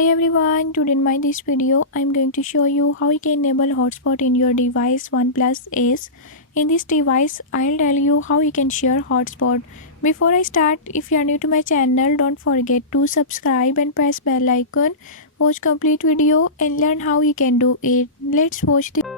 Hi everyone, today in this video I'm going to show you how you can enable hotspot in your device OnePlus Ace. In this device I'll tell you how you can share hotspot. Before I start, if you are new to my channel, don't forget to subscribe and press bell icon. Watch complete video and learn how you can do it. Let's watch the